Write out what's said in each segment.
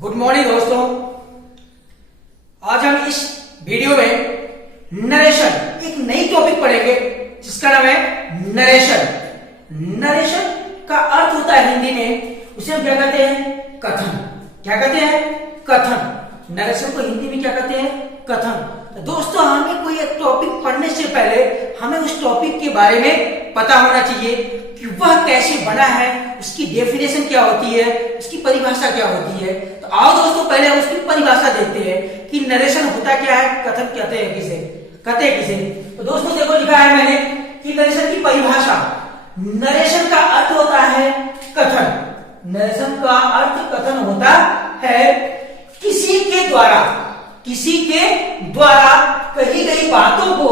Good morning दोस्तों। आज हम इस वीडियो में नरेशन एक नई टॉपिक पढ़ेंगे जिसका नाम है नरेशन। नरेशन का अर्थ होता है हिंदी में, उसे हम क्या कहते हैं? कथन। क्या कहते हैं? कथन। नरेशन को हिंदी में क्या कहते हैं? कथन। तो दोस्तों, हमें कोई एक टॉपिक पढ़ने से पहले हमें उस टॉपिक के बारे में पता होना चाहिए कि वह कैसे बना है, उसकी डेफिनेशन क्या होती है, उसकी परिभाषा क्या होती है। तो आओ दोस्तों, पहले हम उसकी परिभाषा देखते हैं कि नरेशन होता क्या है, कथन कहते हैं किसे, कहते हैं किसे। तो दोस्तों देखो, लिखा है मैंने कि नरेशन की परिभाषा, नरेशन का अर्थ होता है कथन। नरेशन का अर्थ कथन होता है किसी के द्वारा कही गई बातों को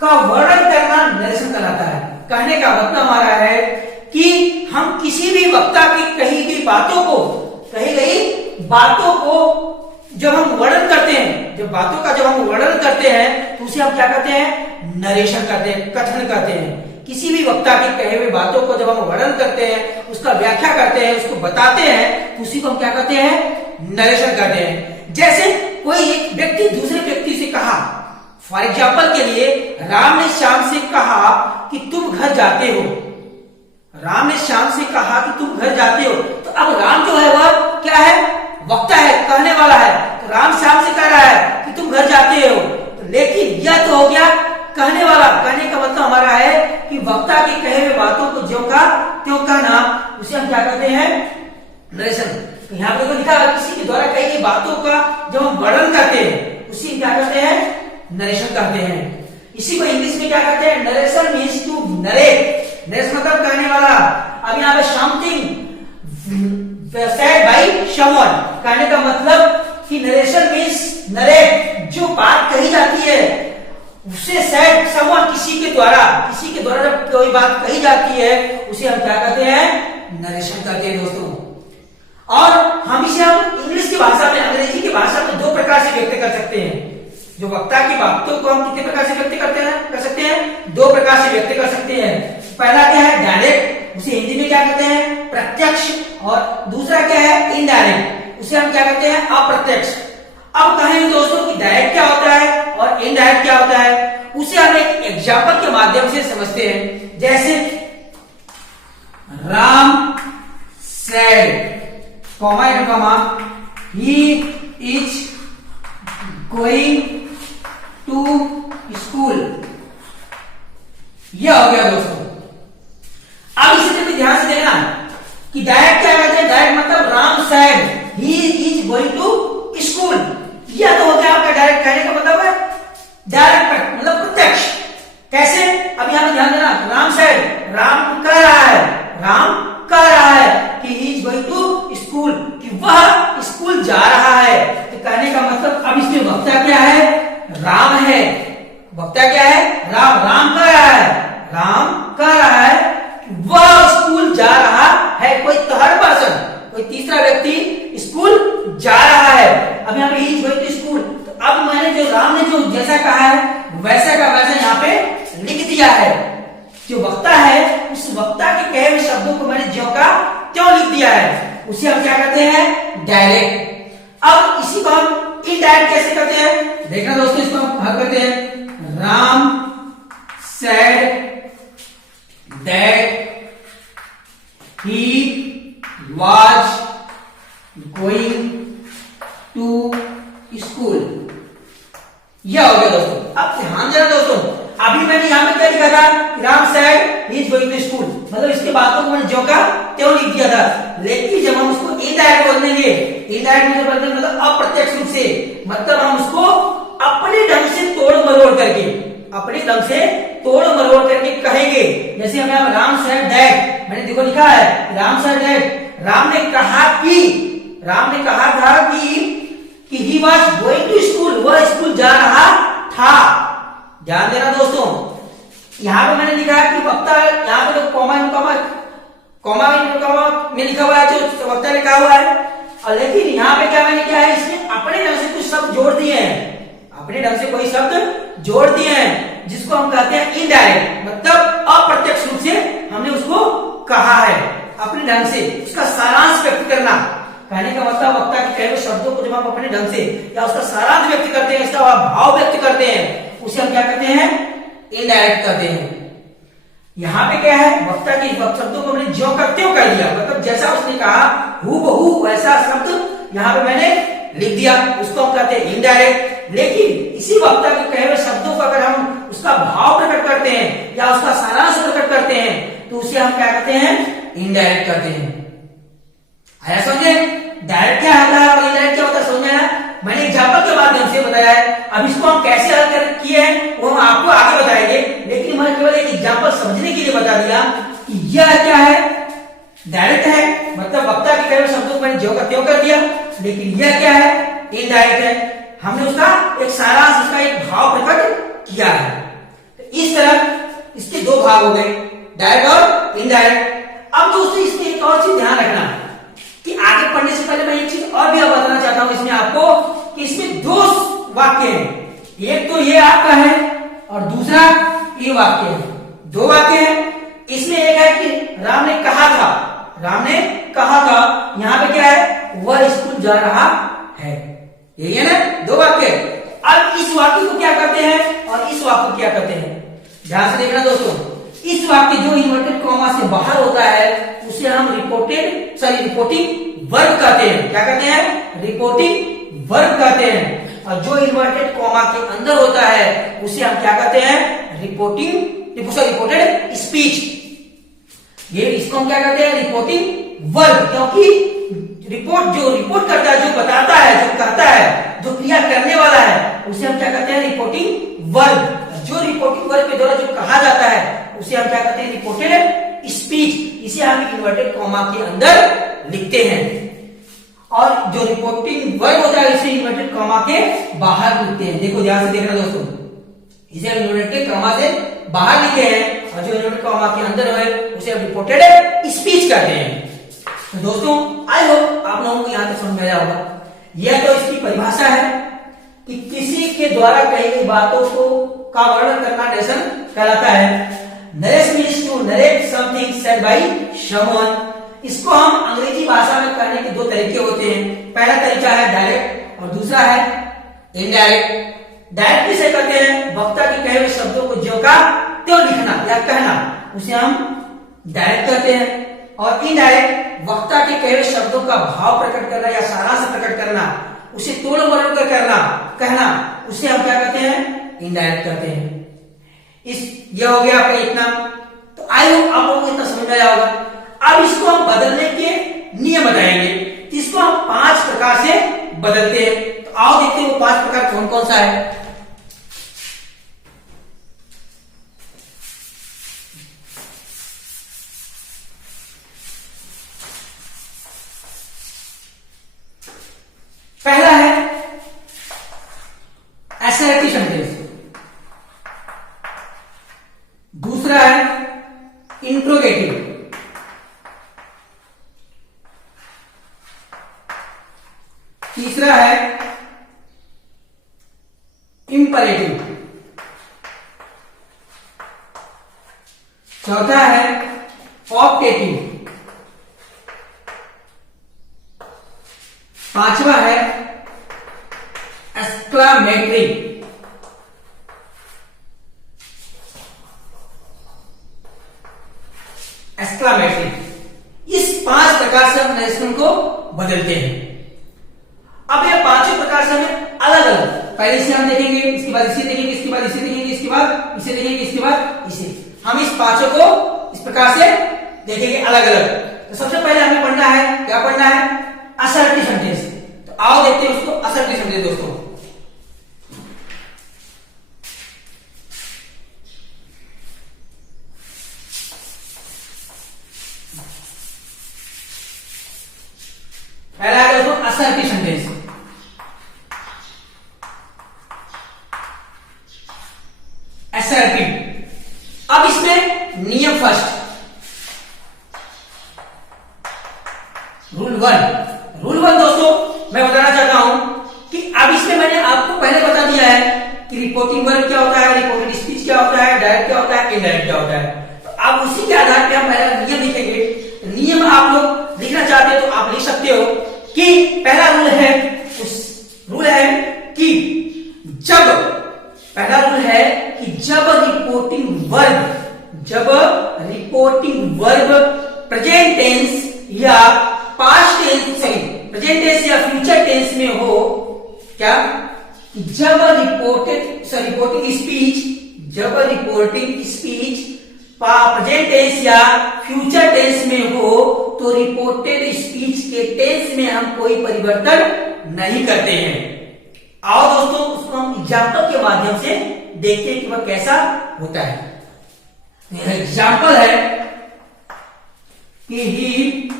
का वर्णन करना नरेशन कहलाता है। कहने का मतलब हमारा है कि हम किसी भी वक्ता की कही गई बातों को जब हम वर्णन करते हैं, जब हम वर्णन करते हैं तो उसे हम क्या कहते हैं? नरेशन कहते हैं, कथन कहते हैं। किसी भी वक्ता की कहे हुए बातों को जब हम वर्णन करते हैं, उसका व्याख्या करते हैं, उसको बताते हैं, तो उसी को हम क्या कहते हैं? नरेशन कहते हैं। जैसे कोई एक व्यक्ति दूसरे व्यक्ति से कहा, फॉर एग्जाम्पल के लिए, राम ने श्याम से कहा कि तुम घर जाते हो। राम ने श्याम से कहा कि तुम घर जाते हो। तो अब राम जो है वह क्या है? वक्ता है, कहने वाला है। तो राम श्याम से कह रहा है कि तुम घर जाते हो। तो लेकिन यह तो हो गया कहने वाला। कहने का मतलब हमारा है कि वक्ता की कहे हुए बातों को ज्यों का त्यों कहना, उसे हम क्या कहते हैं? नरेशन। तो यहाँ पे लिखा है किसी के द्वारा कही गई बातों का जब हम वर्णन करते हैं, उसी क्या कहते हैं? नरेशन कहते हैं। इसी को इंग्लिश में क्या कहते हैं? Narration means to narrate. Narration मतलब कहने वाला। अब यहाँ पे समथिंग सेड बाय समवन, कहने का मतलब कि नरेशन मीन्स नरेट, जो बात कही जाती है उसे सेड समवन, किसी के द्वारा जब कोई बात कही जाती है उसे हम क्या कहते हैं? नरेशन कहते हैं दोस्तों। और हम इंग्लिश की भाषा में, अंग्रेजी की भाषा में दो प्रकार से व्यक्त कर सकते हैं। जो वक्ता की बातों को हम कितने प्रकार से व्यक्त कर सकते हैं? दो प्रकार से व्यक्त कर सकते हैं। पहला क्या है? डायरेक्ट, उसे हिंदी में क्या कहते हैं? प्रत्यक्ष। और दूसरा क्या है? इनडायरेक्ट, उसे हम क्या कहते हैं? अप्रत्यक्ष। अब कहेंगे दोस्तों कि डायरेक्ट क्या होता है और इनडायरेक्ट क्या होता है, उसे हम एक एग्जाम्पल के माध्यम से समझते हैं। जैसे Ram said, he is going to school. यह हो गया दोस्तों। अब इसे भी ध्यान से देखना कि डायरेक्ट क्या कहते हैं? डायरेक्ट मतलब Ram said he is going to school. यह तो हो गया आपका डायरेक्ट। कहने का मतलब है डायरेक्ट, मतलब प्रत्यक्ष। कैसे? अब यहां पर ध्यान देना, राम सेड, राम कह रहा है कि he is going to school, कि वह स्कूल जा रहा है। तो कहने का मतलब अब इसमें वक्ता क्या है? राम है। वक्ता क्या है? राम कह रहा है कि वह स्कूल जा रहा है। कोई थर्ड पर्सन, कोई तीसरा व्यक्ति स्कूल जा रहा है। अब यहाँ पे he is going to school. तो अब मैंने जो राम ने जो जैसा कहा है वैसा का वैसा यहाँ पे लिख दिया है। जो वक्ता है उस वक्ता के कहे हुए शब्दों को मैंने ज्यों का त्यों लिख दिया है, उसे हम क्या कहते हैं? डायरेक्ट। अब इसी को हम इनडायरेक्ट कैसे करते हैं? देखना दोस्तों, इसको हम हल करते हैं। Ram said that he was going to school. यह हो गया दोस्तों। अब ध्यान देना दोस्तों, अभी मैंने यहां पे क्या लिखा था? Ram said he is going to school, मतलब इसके बातों को मैंने जो का त्यों लिख दिया था। लेकिन जब हम उसको इनडायरेक्ट बोल देंगे, इनडायरेक्ट मतलब अप्रत्यक्ष रूप से, मतलब हम उसको अपने ढंग से तोड़ मरोड़ करके कहेंगे। जैसे हम यहाँ राम सेड दैट, मैंने देखो लिखा है राम सेड दैट, राम ने कहा था कि he was going to school, वह स्कूल जा रहा था। ध्यान देना दोस्तों, यहां पे मैंने लिखा है कि वक्ता, यहां पे तो कॉमा में लिखा हुआ है जो वक्ता ने कहा हुआ है। और लेकिन यहाँ पे क्या मैंने किया है? इसमें अपने ढंग से कुछ शब्द जोड़ दिए हैं, अपने ढंग से कोई शब्द जोड़ दिए हैं, जिसको हम कहते हैं इनडायरेक्ट, मतलब अप्रत्यक्ष रूप से हमने उसको कहा है अपने ढंग से, उसका सारांश व्यक्त करना। कहने का मतलब वक्ता की कहे हुए शब्दों को जब हम अपने ढंग से या उसका सारांश व्यक्त करते हैं, इसका भाव व्यक्त करते हैं, उसे हम क्या कहते हैं? इनडायरेक्ट कहते हैं। यहाँ पे क्या है, वक्ता के शब्दों को मैंने ज्यों का त्यों कर दिया, मतलब जैसा उसने कहा हूबहू वैसा शब्द यहाँ पे मैंने लिख दिया, उसको हम कहते हैं इनडायरेक्ट। लेकिन इसी वक्ता के कहे हुए शब्दों को अगर हम उसका भाव प्रकट करते हैं या उसका सारांश प्रकट करते हैं तो उसे हम क्या कहते हैं? इनडायरेक्ट कहते हैं। आया समझे? डायरेक्ट क्या होता है और इनडायरेक्ट क्या होता है, समझ में आया? मैंने एग्जाम्पल के माध्यम से बताया है। अब इसको हम कैसे हल कर किए हैं वो हम आपको आगे बताएंगे, लेकिन मैंने केवल एक एग्जाम्पल समझने के लिए बता दिया कि यह क्या है, डायरेक्ट है, मतलब वक्ता के कहे हुए शब्दों को मैंने ज्यों का त्यों कर दिया। लेकिन यह क्या है? इनडायरेक्ट है, हमने उसका एक सारांश, उसका एक भाव प्रकट किया है। तो इस तरह इसके दो भाग हो गए, डायरेक्ट और इनडायरेक्ट। अब दोस्तों इसमें एक और चीज ध्यान रखना कि आगे पढ़ने से पहले मैं एक चीज और भी बताना चाहता हूं इसमें आपको कि इसमें दो वाक्य हैं, एक तो ये आपका है और दूसरा ये वाक्य है। दो वाक्य हैं। इसमें एक है कि राम ने कहा था, राम ने कहा था, यहां पे क्या है? वह स्कूल जा रहा है, यही है ना, दो वाक्य। अब इस वाक्य को क्या करते हैं और इस वाक्य को क्या करते हैं, ध्यान से देखना दोस्तों। इस वाक्य जो इन्वर्टेड कॉमा से बाहर होता है उसे हम रिपोर्टिंग वर्ब कहते हैं। क्या कहते हैं? रिपोर्टिंग वर्ब कहते हैं। और जो इन्वर्टेड कॉमा के अंदर होता है उसे हम क्या कहते हैं? Reported speech. ये इसको हम क्या कहते हैं? रिपोर्टिंग वर्ब, क्योंकि जो रिपोर्ट करता है, जो बताता है, जो कहता है, जो क्रिया करने वाला है, उसे हम क्या कहते हैं? Reporting verb. जो रिपोर्टिंग वर्ब के द्वारा जो कहा जाता है उसे हम क्या कहते हैं? Reported speech. इसे हम इन्वर्टेड कॉमा के अंदर लिखते हैं। और जो रिपोर्टिंग वर्ब होता है इसे इन्वर्टेड कॉमा के बाहर लिखते हैं। देखो ध्यान से देखना दोस्तों, इसे हम इन्वर्टेड कॉमा से बाहर लिखते हैं और जो इन्वर्टेड कॉमा के अंदर है उसे हम रिपोर्टेड स्पीच कहते हैं। तो दोस्तों आई होप आप लोगों को यहां तक समझ में आया होगा। यह तो इसकी परिभाषा है कि किसी के द्वारा कही गई बातों को का वर्णन करना नरेशन कहलाता है। Narration means to narrate something said by someone. इसको हम अंग्रेजी भाषा में कहने के दो तरीके होते हैं। पहला तरीका है डायरेक्ट और दूसरा है इनडायरेक्ट। डायरेक्ट किसे कहते हैं? वक्ता के कहे हुए शब्दों को ज्यों का त्यों लिखना या कहना, उसे हम डायरेक्ट कहते हैं। और इनडायरेक्ट वक्ता के कहे हुए शब्दों का भाव प्रकट करना या सारांश प्रकट करना, उसे तोड़ मरोड़ कर कहना, उसे हम क्या कहते हैं? इनडायरेक्ट कहते हैं। यह हो गया आपका इतना। तो आई होप आप लोगों को इतना समझ में आया होगा। अब इसको हम बदलने के नियम बताएंगे। तो इसको हम 5 प्रकार से बदलते हैं। तो आओ देखते हैं वो 5 प्रकार कौन कौन सा है। पहला है असर्टिव सेंटेंस, दूसरा है इंट्रोगेटिव, तीसरा है इंपरेटिव, चौथा है ऑप्टेटिव, पांचवा है एक्सक्लामेटरी, इस 5 प्रकार से हम नरेशन को बदलते हैं। अब ये 5 प्रकार से हमें अलग अलग, पहले इसे हम देखेंगे, इसके बाद इसे देखेंगे, इसके बाद इसे देखेंगे, इसके बाद इसे देखेंगे, इसके बाद इसे, हम इस 5 को इस प्रकार से देखेंगे अलग अलग। तो सबसे पहले हमें पढ़ना है, क्या पढ़ना है? Assertive sentence. तो आओ देखते हैं उसको, असर्टिव सेंटेंस दोस्तों। पहला है दोस्तों असर्टिव सेंटेंस। असर्टिव। अब इसमें नियम फर्स्ट, रूल वन दोस्तों मैं बताना चाहता हूं कि अब इसमें मैंने आपको पहले बता दिया है कि रिपोर्टिंग वर्ब क्या होता है, रिपोर्टेड स्पीच क्या होता है, डायरेक्ट क्या होता है, इनडायरेक्ट क्या होता है। तो अब उसी के आधार पर हम पहला नियम लिखेंगे। नियम आप लोग लिखना चाहते हो तो आप लिख सकते हो कि पहला रूल है, उस रूल है कि जब पहला रूल है कि जब रिपोर्टिंग वर्ब प्रेजेंट टेंस या पास्ट टेंस प्रेजेंट टेंस या फ्यूचर टेंस में हो, क्या जब रिपोर्टिंग स्पीच प्रेजेंट टेंस या फ्यूचर टेंस में हो तो रिपोर्टेड स्पीच के टेंस में हम कोई परिवर्तन नहीं करते हैं। आओ दोस्तों उसको हम एग्जाम्पल के माध्यम से देखते हैं कि वह कैसा होता है। एग्जाम्पल है कि ही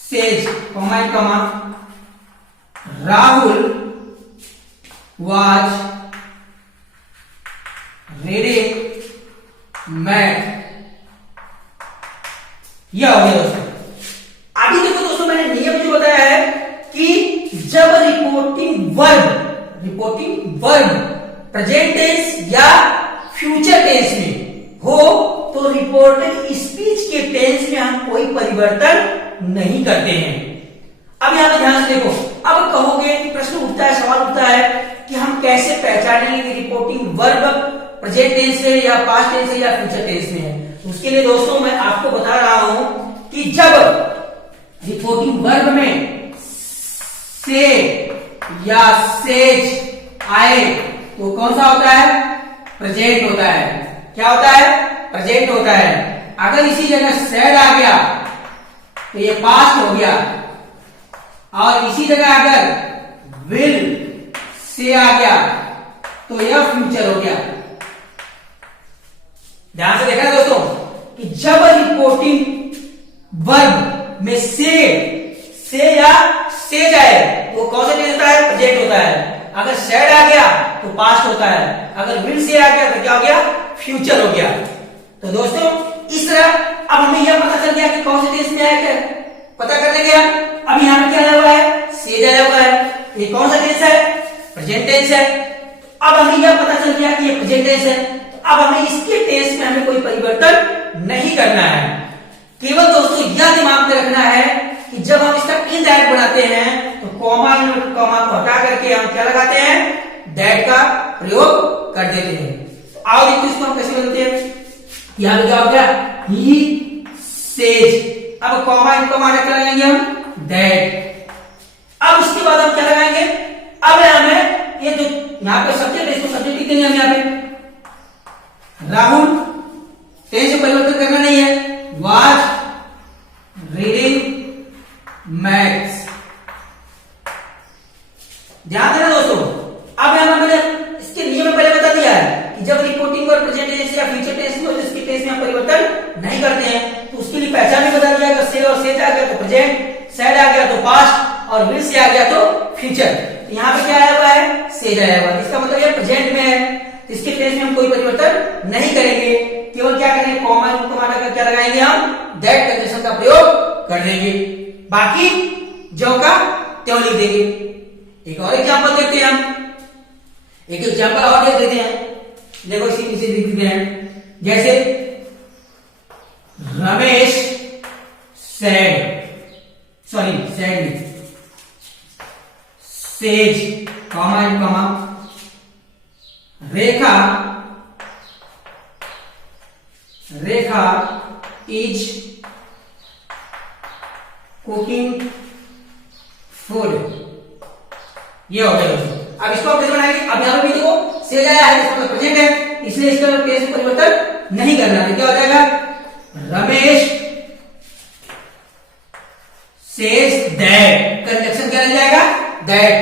सेज कमा राहुल वाज रीडिंग मैथ। यह हो गया दोस्तों। अभी देखो दोस्तों मैंने नियम जो बताया है कि जब रिपोर्टिंग वर्ब प्रेजेंट टेंस या फ्यूचर टेंस में हो तो रिपोर्टेड स्पीच के टेंस में हम कोई परिवर्तन नहीं करते हैं। अब यहां पे ध्यान से देखो, अब कहोगे कि प्रश्न उठता है, सवाल उठता है कि हम कैसे पहचानेंगे कि रिपोर्टिंग वर्ब प्रेजेंट टेंस है या पास्ट टेंस है या फ्यूचर टेंस में है। उसके लिए दोस्तों मैं आपको बता रहा हूं कि जब रिपोर्टिंग वर्ब में से या सेज आए तो कौन सा होता है? प्रेजेंट होता है। क्या होता है? प्रेजेंट होता है। अगर इसी जगह सेड आ गया तो ये पास्ट हो गया, और इसी जगह अगर विल से आ गया तो यह फ्यूचर हो गया। ध्यान से देखना दोस्तों कि जब रिपोर्टिंग वर्ब में से या से जाए तो कौन सा टेंस होता है? प्रेजेंट होता है। अगर सेड आ गया तो पास्ट होता है, अगर विल से आ गया तो क्या हो गया? फ्यूचर हो गया। तो दोस्तों इस तरह अब हमें यह पता चल गया कि कौन से टेंस में आया, क्या पता कर लेंगे हम। अब यहां पे क्या आया हुआ है? से आया हुआ है। ये कौन सा टेंस है? प्रेजेंट टेंस है। अब हमें यह पता चल गया कि ये प्रेजेंट टेंस है, तो अब हमें इसके टेंस में हमें कोई परिवर्तन नहीं करना है। केवल दोस्तों यह दिमाग में रखना है कि जब हम इसका इनडायरेक्ट बनाते हैं तो कॉमा को हटा करके हम क्या लगाते हैं? दैट का प्रयोग कर देते हैं। तो आओ देखते हैं इसको हम कैसे बदलते हैं। यहां पे क्या हो गया? He says. अब कॉमा हटा क्या लगाएंगे हम? दैट। अब उसके बाद हम क्या लगाएंगे? अब हमें ये जो यहां पे सब्जेक्ट है इसको सब्जेक्ट लिख देंगे हम यहां पे। राहुल टेंस से परिवर्तन करना नहीं है। Was reading maths. ध्यान देना दोस्तों। अब यहां मैंने इसके नियम में पहले बता दिया है कि जब रिपोर्टिंग और प्रेजेंट टेंस या फ्यूचर टेंस में हो तो इसके टेंस में हम परिवर्तन नहीं करते हैं। तो उसके लिए पहचान भी बता दिया, अगर से और सेज आ गया तो प्रेजेंट, सेड आ गया तो पास्ट, और विल से आ गया तो फ्यूचर। तो यहां पे क्या आया हुआ है? सेज आया हुआ है। इसका मतलब ये प्रेजेंट में है, इसके टेंस में हम कोई परिवर्तन नहीं करेंगे। केवल क्या करेंगे? कॉमा हटा क्या लगाएंगे हम? दैट कंजंक्शन का प्रयोग कर देंगे। बाकी जो का त्यों लिख देंगे। एक और एग्जांपल देखते हैं हम। एक एग्जांपल और देख लेते हैं। देखो इसी नीचे लिख देते हैं, जैसे Ramesh says comma Rekha is cooking food. ये हो गया दोस्तों। अब इसको आप कैसे बनाएंगे? अब यहां पे भी देखो सेज आया है, इसका प्रेजेंट है, इसलिए इसका टेंस में परिवर्तन नहीं करना है। क्या हो जाएगा? Ramesh says that. कंजंक्शन क्या रह जाएगा? दैट।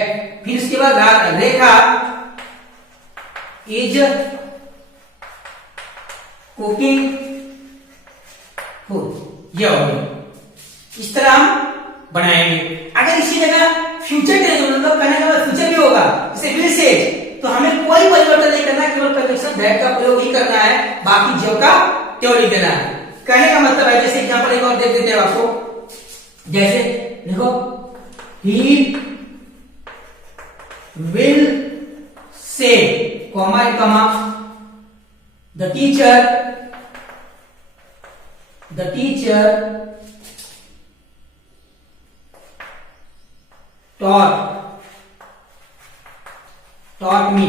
फिर इसके बाद रेखा इज कुकिंग फूड। ये हो गया। इस तरह हम बनाएंगे। अगर इसी जगह फ्यूचर टेंस मतलब कहने का मतलब फ्यूचर भी होगा, जैसे विल सेज, तो हमें कोई परिवर्तन नहीं करना, केवल कंजंक्शन दैट का प्रयोग ही करना है, बाकी जो का त्यों लिख देना है। कहने का मतलब है, जैसे एग्जांपल एक और देख देते हैं आपको। जैसे देखो he will say comma the teacher taught me.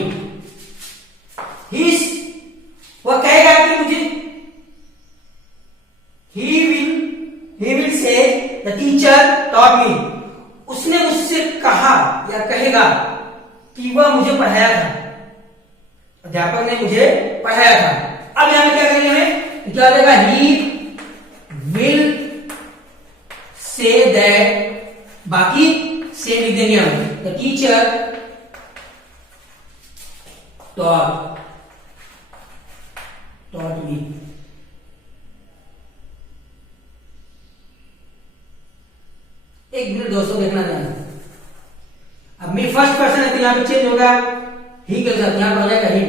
वह कहेगा कि मुझे, he will say the teacher taught me. उसने मुझसे कहा या कहेगा कि वह मुझे पढ़ाया था, अध्यापक ने मुझे पढ़ाया था। अब यहां पे क्या करेंगे हमें, क्या देगा, he will say that, बाकी से लिख देंगे हम, the teacher taught me. एक मिनट दोस्तों देखना चाहेंगे, अब मैं फर्स्ट पर्सन है तो यहां पे चेंज होगा, ही के साथ यहां पर हो जाएगा ही।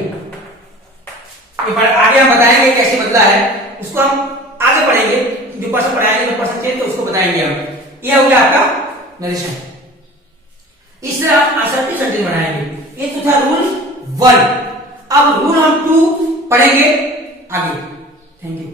आगे हम बताएंगे कैसे बदला है, उसको हम आगे पढ़ेंगे, जो पर्सन पढ़ाएंगे जो पर्सन चेंज तो उसको बताएंगे हम। यह हो गया आपका नरेशन। इस तरह आप असर्टिव सेंटेंस बनाएंगे। ये तो था रूल 1। अब रूल हम 2 पढ़ेंगे आगे। Thank you.